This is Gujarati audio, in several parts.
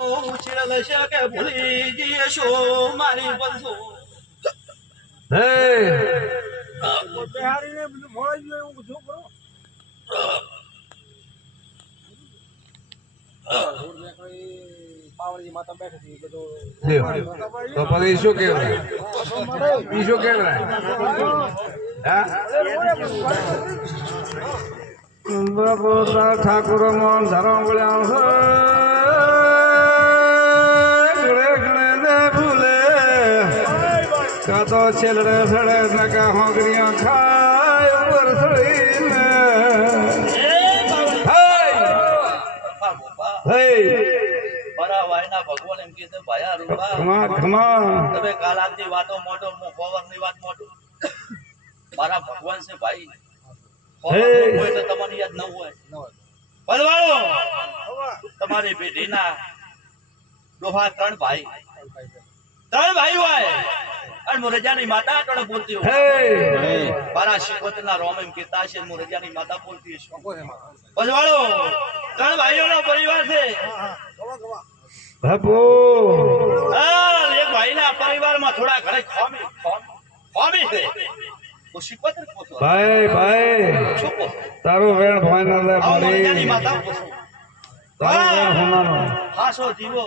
ઉછેર લેશે કે ભૂલી જશો મારી બંધુ હે બિહારીને બધું ભોળાઈ ગયું એવું બધું કરો પાવડી માતા બેઠી હતી બધું લ્યો. તો પછી શું કેવરાય ઈ શું કેવરાય બાપુ તારા ઠાકુરો ધરમ બોલ્યા કા તો છેલડે સડે નકા હોંગરીਆਂ ખાય ઉપર સડીને હે. હે. મારા વાયના ભગવાન એમ કીધું ભાયા રૂપા વાતો મોટો પવનની વાત મોટો. મારા ભગવાન છે ભાઈ. હે. હોય તો તમને યાદ ન હોય. ભલવાળો તમારી પેઢીના ડોહા ત્રણ ભાઈ. ત્રણ ભાઈ હોય. અને મોરજાની માતા અટણ બોલતી હોય મારા શિવત ના રોમ એમ કેતા છે મોરજાની માતા બોલતી છે ભલવાળો ત્રણ ભાઈઓનો પરિવાર છે. બાપુ. હા, એક ભાઈના પરિવારમાં થોડા ઘરે ખોમી ખોમી- ખોમી છે. હું શિકોતર પોતો ભાઈ ભાઈ શું વેણ ભાઈ ના લે મારી માતા વેણ હોનાનો હાસો જીવો.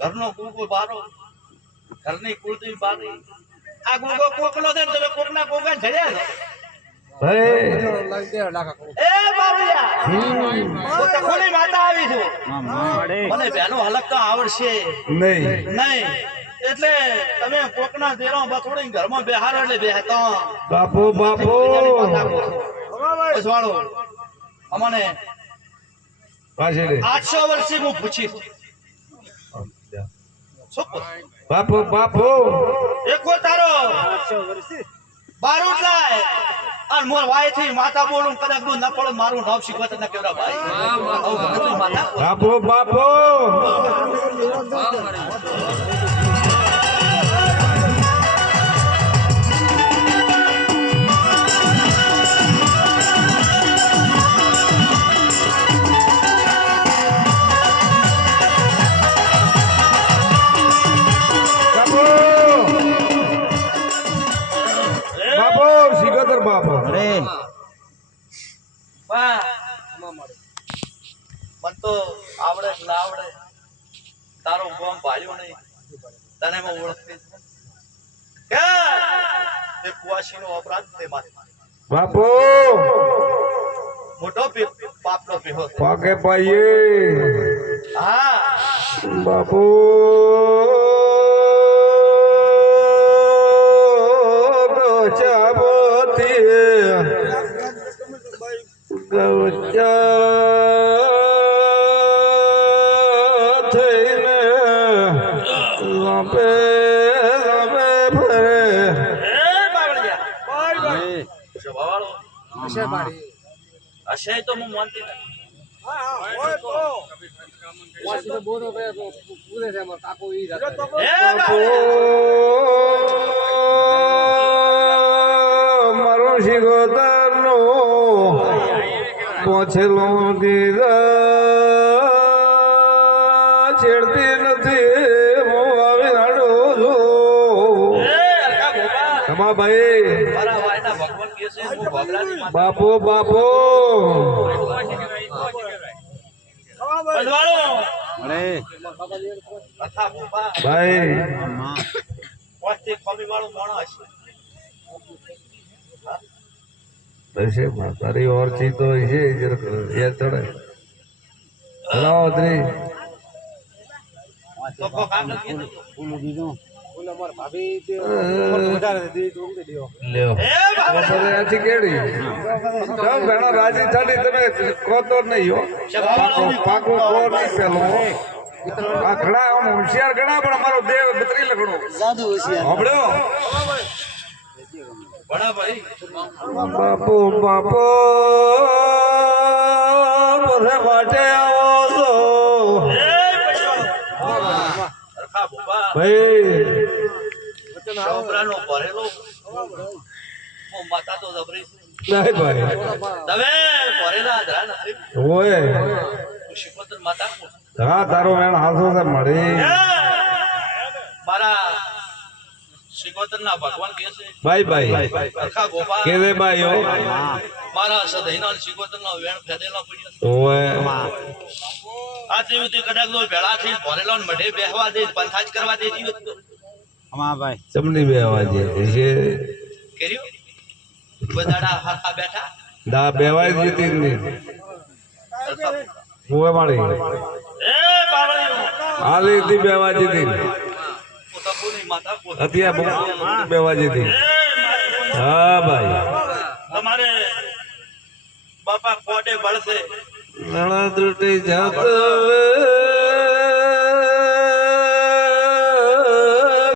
ઘરનો કુકો બારો. ઘરની કુળતી બારી. આ ગુગો કોકલો છે ને તમે કોકના કોકા ઝડ્યા છો? એ બાવળિયા હું તો ખોલી માતા આવી છું. મને બેનો હલક તો આવડશે. નહીં. નહીં. એટલે તમે કોકના દેરો બથોડી ઘરમાં બેહાર એટલે બેહતો. બાપુ બાપુ. વાળો. અમને આઠસો વર્ષથી હું પૂછી છું. શું પૂછું? બાપુ બાપુ. એકો તારો. બારું લાય અને મોર વાયથી માતા બોલું કદાચ તું ન પડો મારું નામ શીખવા તને કેવડા ભાઈ. બાપુ બાપુ. તો આવડે ના આવડે. તારો ગોમ ભાળ્યો નહીં. તને કે? તે અપરાધ તે મારે. બાપુ! મોટો પે- પાપનો પેહો પાકે પાઈએ હા. બાપુ! થઈને લાંબે લાંબે ફરે એ બાવળિયા સ્વભાવવાળો. હશે તો હું માનતી નથી એ બાપુ બાવળિયા. મારો શિકોતર નો પોછેલો દીધા છેડતી નથી ભોપા. ખમા ભાઈ. બાપો. બાપુ. ભાઈ. તારી ઓરચી તો છે જરાક ચડે. હલાવો ત્રી તો કેડી ઘણા રાજી થાડી તમે કહો નહીં હો. પાકું પાકું નહીં પેલો. આ ઘણા આમ હોશિયાર ઘણા પણ અમારો દેવ બત્રી ભણા ભાઈ. બાપુ બાપુ બધે માટે આવો છો. ભાઈ છોકરાનો ભરેલો. માતા તો જબરી. નહીં ભાઈ તમે ભરેલા આધારા નથી. હોય શિકોતર માતા હા તારો વેણ હાસો છે મળી. મારા શિકોતરના ભગવાન કે છે. બાય બાય અખા ગોપાલ. કે દે બાઈ મારા સદૈના શિકોતરનો વેણ ફેદેલો પડ્યો. ઓએ આ જેવી કદાચ ભેળા થઈને ભરેલો મઢે બેહવા દે પંથાજ કરવા દે ભાઈ. ચમની બે અવાજે છે. દા બેવાય જીતી ની ઓએ માળી હાલી થી બેવા જીતી અત્યારે બેવા જીતી હા ભાઈ. તમારે બાપા કોડે ભળશે. નણા ત્રુટી જાત